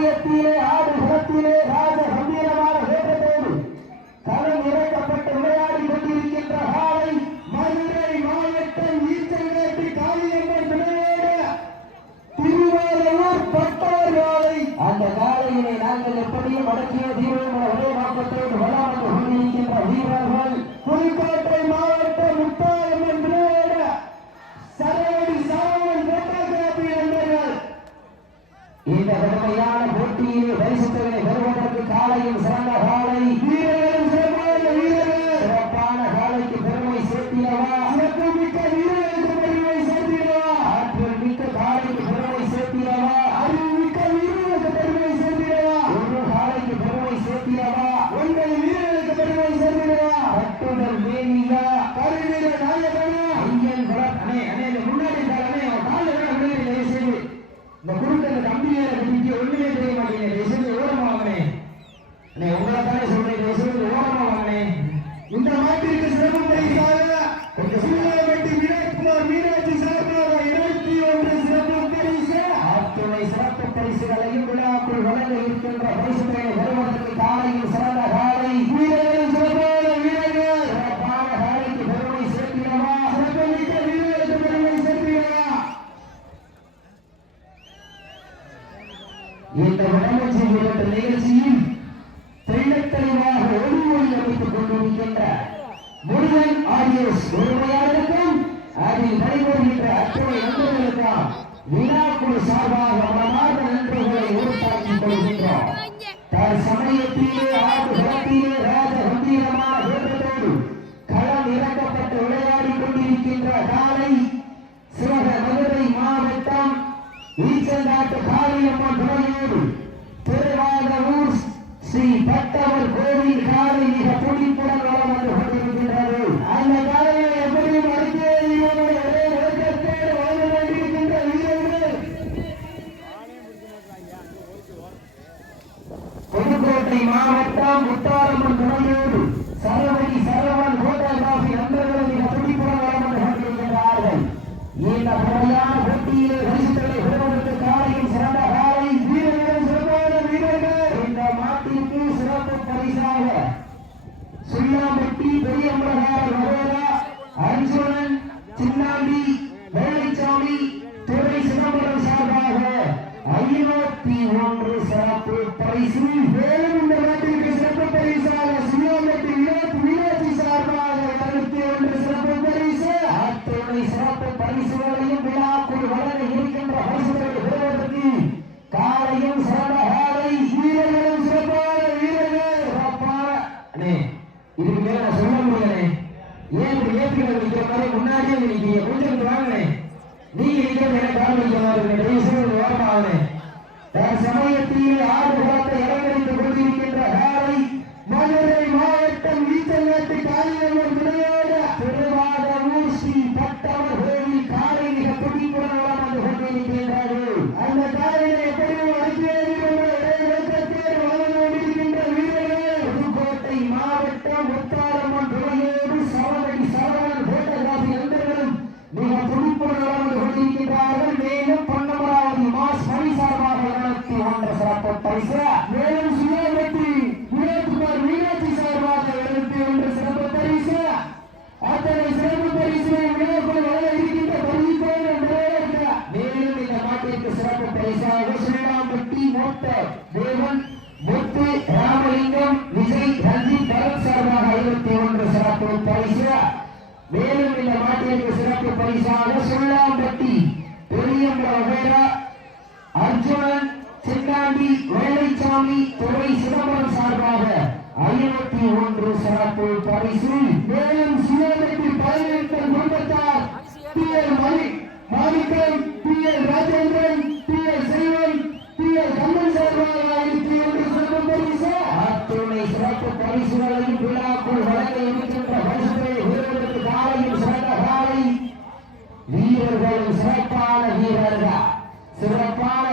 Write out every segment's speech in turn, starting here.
ये तीन हाथ दूसरा हाथ তীরে இயற்கைகள் சொன்னதை முன்னாடியே நினைக்கீங்க கொஞ்சம் வாங்கினேன் நீங்க நிற்க எனக்கு காரணம் சொல்லாது தற்சமயத்தில் ஆறு பார்த்த இறங்கடித்துக் கொண்டிருக்கின்ற ஹாரை மனு மேலும் சுயபெற்றி வினோத்குமார் மீனாட்சி சார்பாக எழுத்து என்ற சிறப்பு பரிசு. அத்தனை சிறப்பு பரிசினை வினோத்குள் வர இருக்கின்ற பரிசுத்தோடு நிறைவேற்ற மேலும் இந்த மாட்டிற்கு சிறப்பு பரிசாக சுயலாம்பட்டி மூத்த தேவன் முத்து ராமலிங்கம் விஜய் ரஞ்சித் பரத் சார்பாக ஐம்பத்தி ஒன்று சிறப்பு பரிசு. மேலும் இந்த மாட்டிற்கு சிறப்பு பரிசாக சுயலாம்பட்டி பெரியம்பா அர்ஜுனன் துறை சிதம்பரம் சார்பாக ஐநூத்தி ஒன்று சிறப்பு பரிசு. மேலும் சிவபெட்டி பதினெட்டு குடும்பத்தார் T L Mani Manickam T L Rajendran T L Selvan T L Kamal சார்பாக ஐநூத்தி ஒன்று சிறப்பு பரிசு. அத்துணை சிறப்பு பரிசுகளையும் விழாக்குள் வழங்க இருக்கின்ற பரிசுகளை வீரர்களுக்கு காலையும் சிறந்த காலை. வீரர்களும் சிறப்பான வீரர்கள். சிறப்பான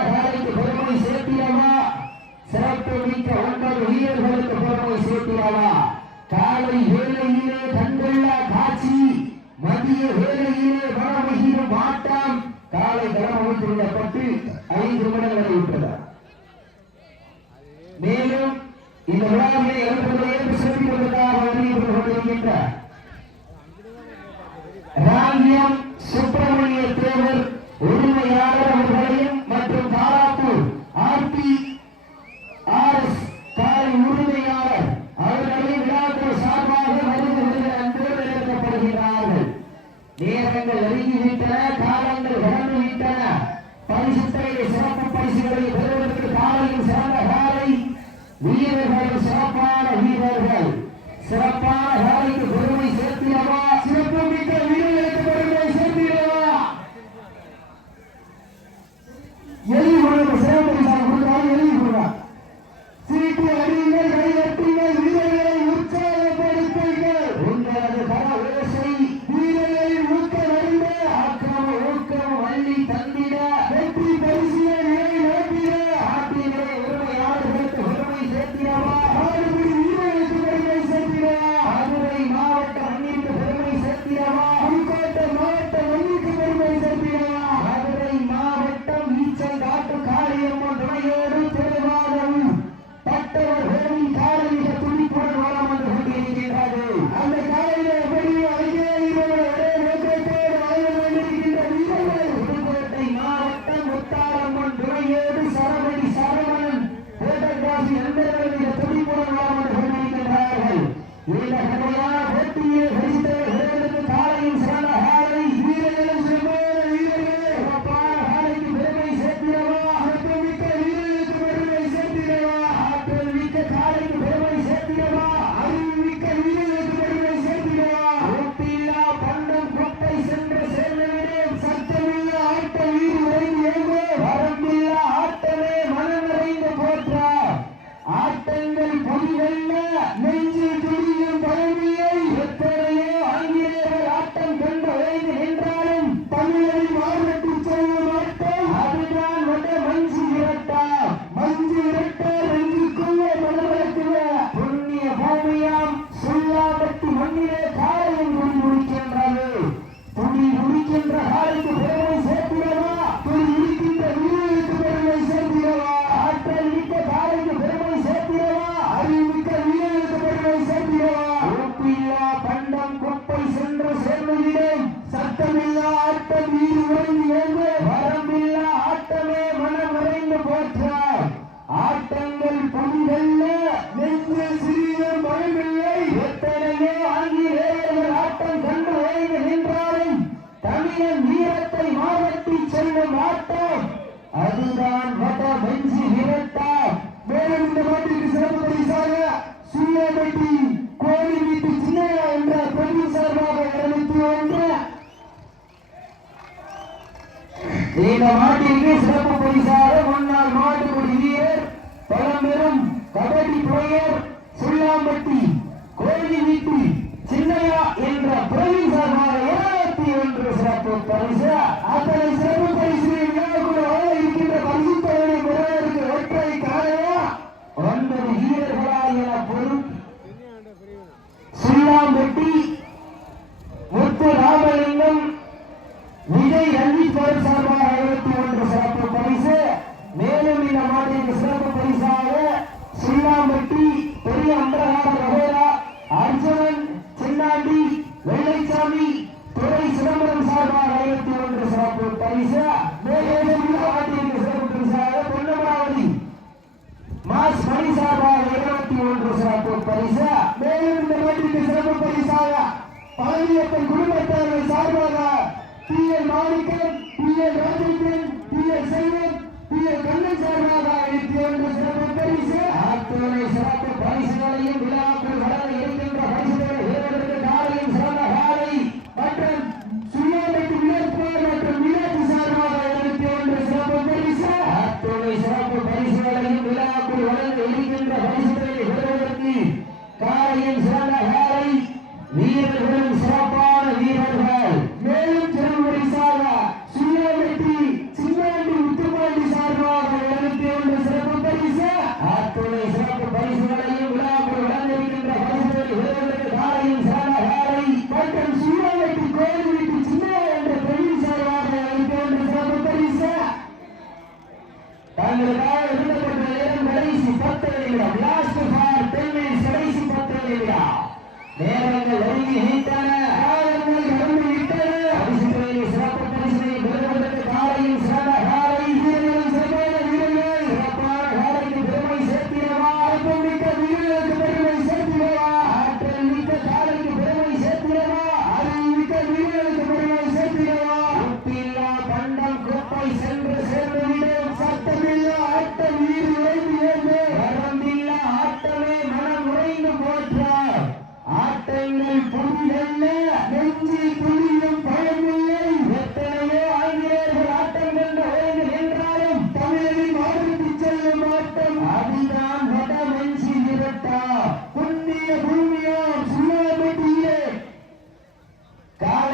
போட்டிக்கு ஒன்பது வீரர்களுக்கு பெருமை சேர்க்கிறாரா காலை வேலையிலே கண்டுள்ள காட்சி மதிய சுப்பிரமணிய தேவர் பரிசுத்தலையை சிறப்பு பரிசுகளை பெறுவதற்கு காலையில் சிறந்த காலை வீரர்கள் சிறப்பான வீரர்கள். சிறப்பான செல்லும் ஆட்டோ அதுதான் வட வெஞ்சி இரட்டா மேலும் இந்த மாட்டிற்கு சிறப்பு பரிசாக சுயமெட்டி கோழி வீட்டு சின்னையா என்ற பெண் சார்பாக இருநூத்தி ஒன்று இந்த மாட்டிற்கு சிறப்பு பரிசாக முன்னாள் மாட்டுக்குடி வீரர் பழம்பெரும் கபடி புயர் சுல்லாம்பட்டி கோழி வீட்டு சின்னையா என்ற பிரவி சார்பாக પૈસા તો પૈસા આ પૈસા તો પૈસા பரிசா மேலும் இந்த போட்டிக்கு சிறப்பு பரிசாக பழனியப்பன் குடும்பத்தார்கள் சார்பாக P L Manickam P L Rajendran P L Selvan P L Kannan சார்பாக சிறப்பு பரிசு. அத்தனை சிறப்பு பரிசுகளையும் இருக்கின்ற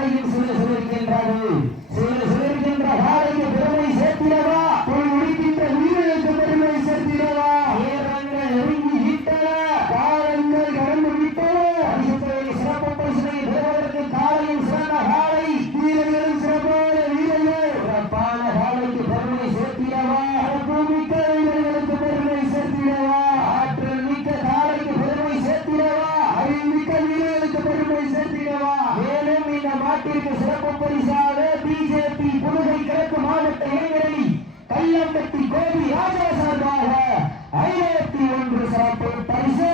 கண்ணாடியில் சிறு சிறு இருக்கின்றது சிறு ஐயாயிரத்தி ஒன்று சிறப்பு பரிசு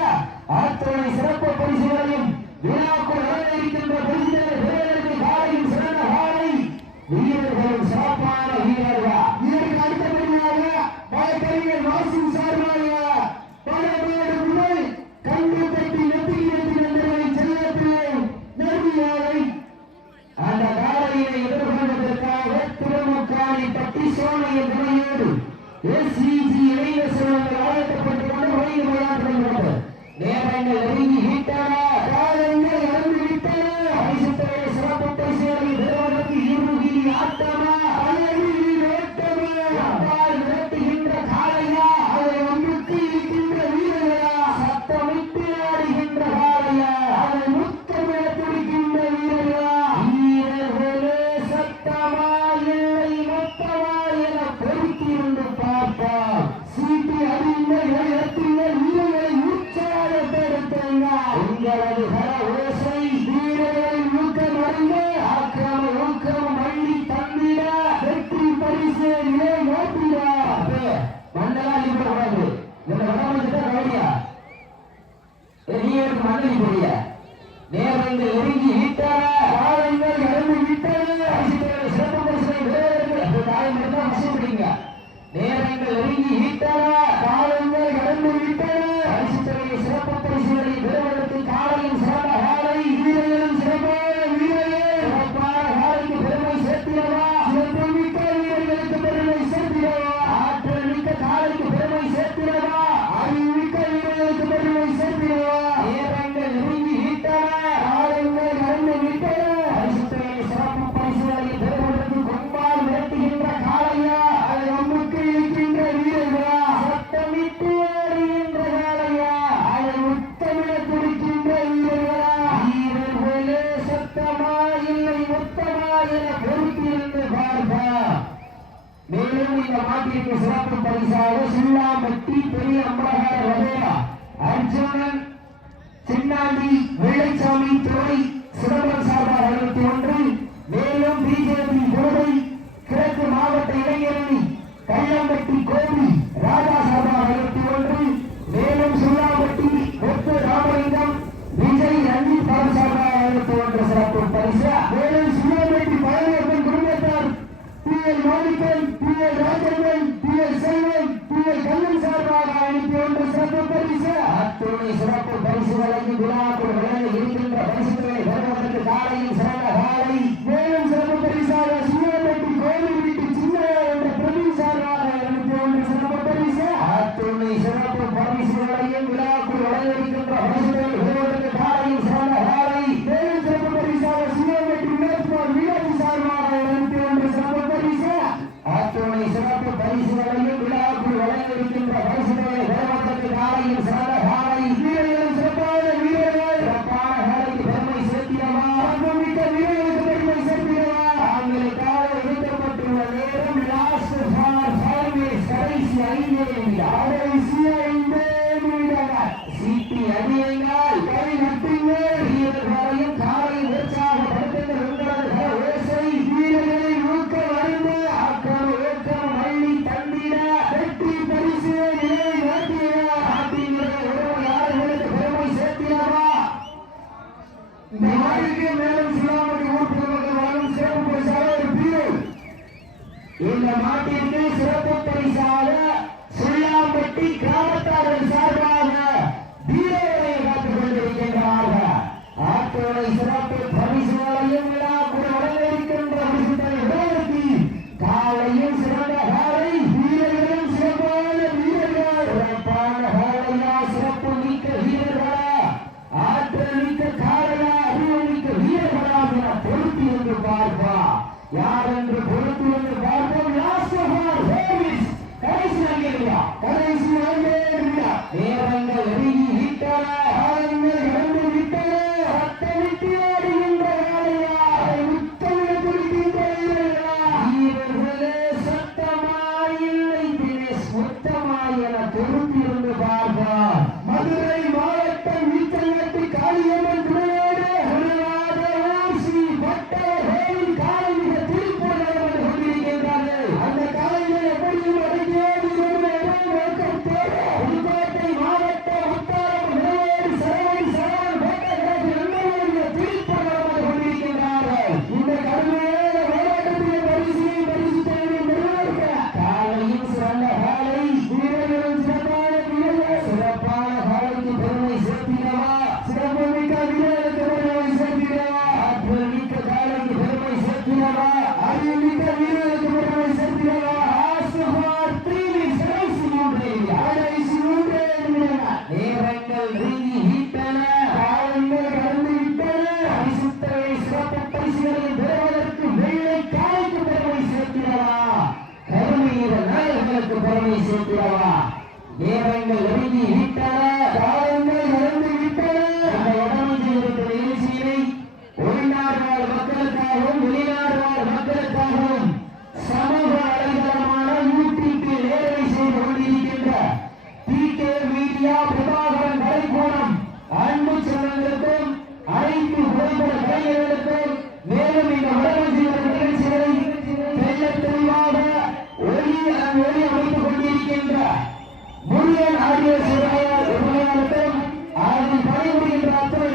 அத்துறை சிறப்பு பரிசுகளையும் விழாக்குள் இருக்கின்ற பரிசுகளை வீரர்களுக்கு காலையும் சிறந்த காலை. வீரர்களும் சிறப்பான நீருக்கு மண்டலி புரிய. நேர்மையில் ஒருங்கி வீட்டார. காலையில் எழுந்து வீட்டார. சிறப்பு பரிசை விளையாடுங்கள் தாய் மட்டும் அசைப்படுங்க நேர்மையில் ஒருங்கி வீட்டார. காலையில் எழுந்து வீட்டார. Amen. முருகன் ஆடியோ சேவையாளர் உரிமையாளருக்கும் அதில் பணிபுரிகின்ற அத்தனை